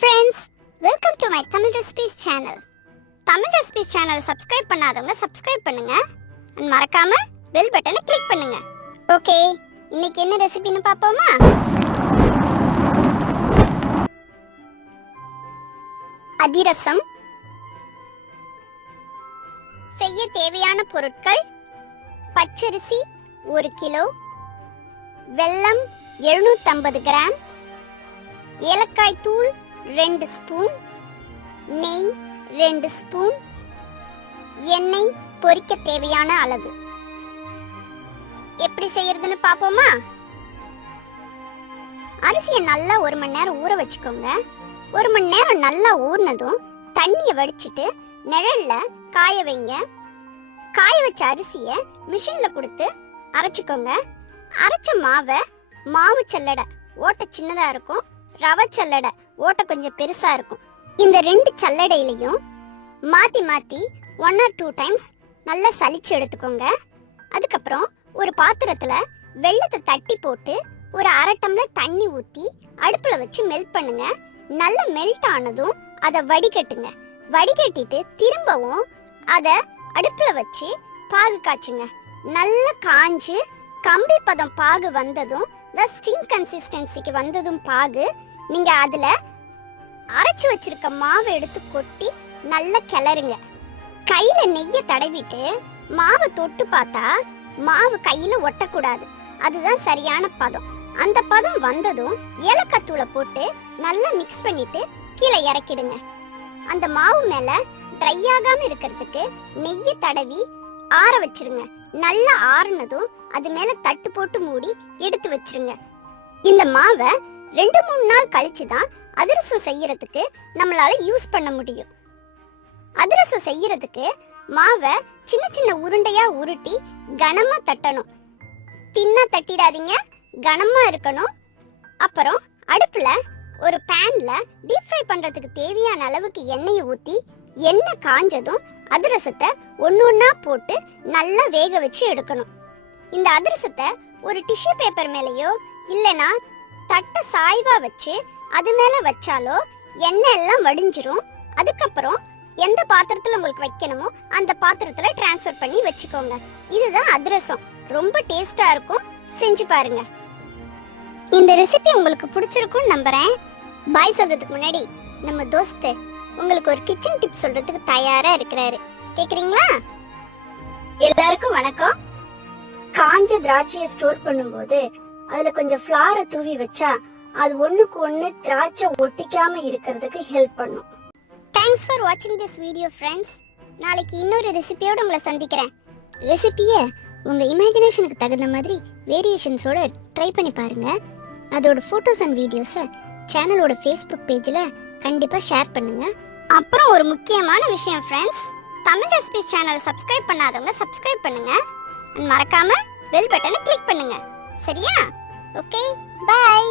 friends, welcome to my Tamil recipes channel. Tamil recipes channel subscribe பண்ணாதவங்க subscribe பண்ணுங்க and மறக்காம bell button click பண்ணுங்க. Okay, இன்னைக்கு என்ன ரெசிபின்னு பாப்போமா? அதிரசம். செய்ய தேவையான பொருட்கள்: பச்சரிசி 1 கிலோ, வெல்லம் 750 கிராம், ஏலக்காய் தூள் 2 ஸ்பூன், நெய் 2 ஸ்பூன், எண்ணெய் பொரிக்க தேவையான அளவு. எப்படி செய்யறதுன்னு பாப்போமா? அரிசியை நல்லா 1 மணி நேரம் ஊற வச்சுக்கோங்க. 1 மணி நேரம் நல்லா ஊறினதும் தண்ணியை வடிச்சிட்டு நிழல்ல காய வைங்க. காய வச்ச அரிசியை மிஷின்ல கொடுத்து அரைச்சிக்கோங்க. அரைச்ச மாவை மாவு சல்லடை ஓட்டை சின்னதா இருக்கும், ரவை சல்லடை ஓட்டை கொஞ்சம் பெருசா இருக்கும். இந்த 2 சல்லடையிலையும் மாத்தி மாத்தி 1 or 2 டைம்ஸ் நல்லா சலிச்சு எடுத்துக்கோங்க. அதுக்கப்புறம் ஒரு பாத்திரத்துல வெல்லத்தை தட்டி போட்டு ஒரு 1/2 டம்ளர் தண்ணி ஊத்தி அடுப்புல வச்சு மெல்ட் பண்ணுங்க. நல்லா மெல்ட் ஆனதும் அதை வடிகட்டுங்க. வடிகட்டிட்டு திரும்பவும் அதை அடுப்புல வச்சு பாகு காய்ச்சுங்க. நல்லா காஞ்சு கம்பி பதம் பாகு வந்ததும், ஸ்டிங் கன்சிஸ்டன்சிக்கு வந்ததும் பாகு, நீங்க அதுல அரைச்சு வச்சிருக்க மாவை எடுத்து கொட்டி நல்லா கிளறுங்க. கையில நெய்யை தடவிட்டு மாவை தொட்டு பார்த்தா மாவு கையில ஒட்டக்கூடாது. அதுதான் சரியான பதம். அந்த பதம் வந்ததும் ஏலக்காய் தூளை போட்டு நல்லா மிக்ஸ் பண்ணிட்டு கீழே இறக்கிடுங்க. அந்த மாவு மேல ட்ரை ஆகாம இருக்கிறதுக்கு நெய்யை தடவி ஆற வச்சிருங்க. நல்லா ஆறுனதும் அது மேல தட்டு போட்டு மூடி எடுத்து வச்சிருங்க. இந்த மாவை 2-3 நாள் கழிச்சு தான் அதிரசம் செய்யறதுக்கு நம்மளால யூஸ் பண்ண முடியும். அதிரசம் செய்யறதுக்கு மாவை சின்ன சின்ன உருண்டையா உருட்டி கனமா தட்டணும். தின்னா தட்டிடாதீங்க, கனமா இருக்கணும். அப்புறம் அடுப்புல ஒரு பேன்ல டீப் ஃப்ரை பண்றதுக்கு தேவையான அளவுக்கு எண்ணெயை ஊத்தி, எண்ணெய் காஞ்சதும் அதிரசத்தை ஒண்ணா போட்டு நல்லா வேக வச்சு எடுக்கணும். இந்த அதிரசத்தை ஒரு டிஷ்யூ பேப்பர் மேலேயோ இல்லைன்னா தட்டை சாய்வா வச்சு அது மேல வச்சாலோ எண்ணெய் எல்லாம் வடிஞ்சிரும். அதுக்கப்புறம் எந்த பாத்திரத்துல உங்களுக்கு வைக்கணுமோ அந்த பாத்திரத்துல டிரான்ஸ்ஃபர் பண்ணி வச்சுக்கோங்க. இதுதான் அதிரசம். ரொம்ப டேஸ்டா இருக்கும். செஞ்சு பாருங்க. இந்த ரெசிபி உங்களுக்கு பிடிச்சிருக்கும்னு நம்புறேன். பாய் சொல்றதுக்கு முன்னாடி நம்ம தோஸ்து உங்களுக்கு ஒரு கிச்சன் டிப் சொல்றதுக்கு தயாரா இருக்கிறாரு. கேக்குறீங்களா? எல்லாருக்கும் வணக்கம். காஞ்ச திராட்சையை ஸ்டோர் பண்ணும்போது அதுல கொஞ்சம் ஃப்ளாரை தூவி வச்சா அது ஒண்ணுக்கு ஒண்ணு திராட்சை ஒட்டிக்காம இருக்கிறதுக்கு ஹெல்ப் பண்ணும். தேங்க்ஸ் ஃபார் வாட்சிங் திஸ் வீடியோ ஃப்ரெண்ட்ஸ். நாளைக்கு இன்னொரு ரெசிபியோட உங்களை சந்திக்கிறேன். ரெசிபியை உங்க இமேஜினேஷனுக்கு தகுந்த மாதிரி வேரியேஷன்ஸோட ட்ரை பண்ணி பாருங்க. அதோட ஃபோட்டோஸ் அண்ட் வீடியோஸை சேனலோட ஃபேஸ்புக் பேஜில் கண்டிப்பாக ஷேர் பண்ணுங்க. அப்புறம் ஒரு முக்கியமான விஷயம் ஃப்ரெண்ட்ஸ், தமிழ் ரெசிபிஸ் சேனலை சப்ஸ்கிரைப் பண்ணாதவங்க சப்ஸ்கிரைப் பண்ணுங்க. மறக்காம பெல் பட்டனை கிளிக் பண்ணுங்க. சரியா? Okay, by.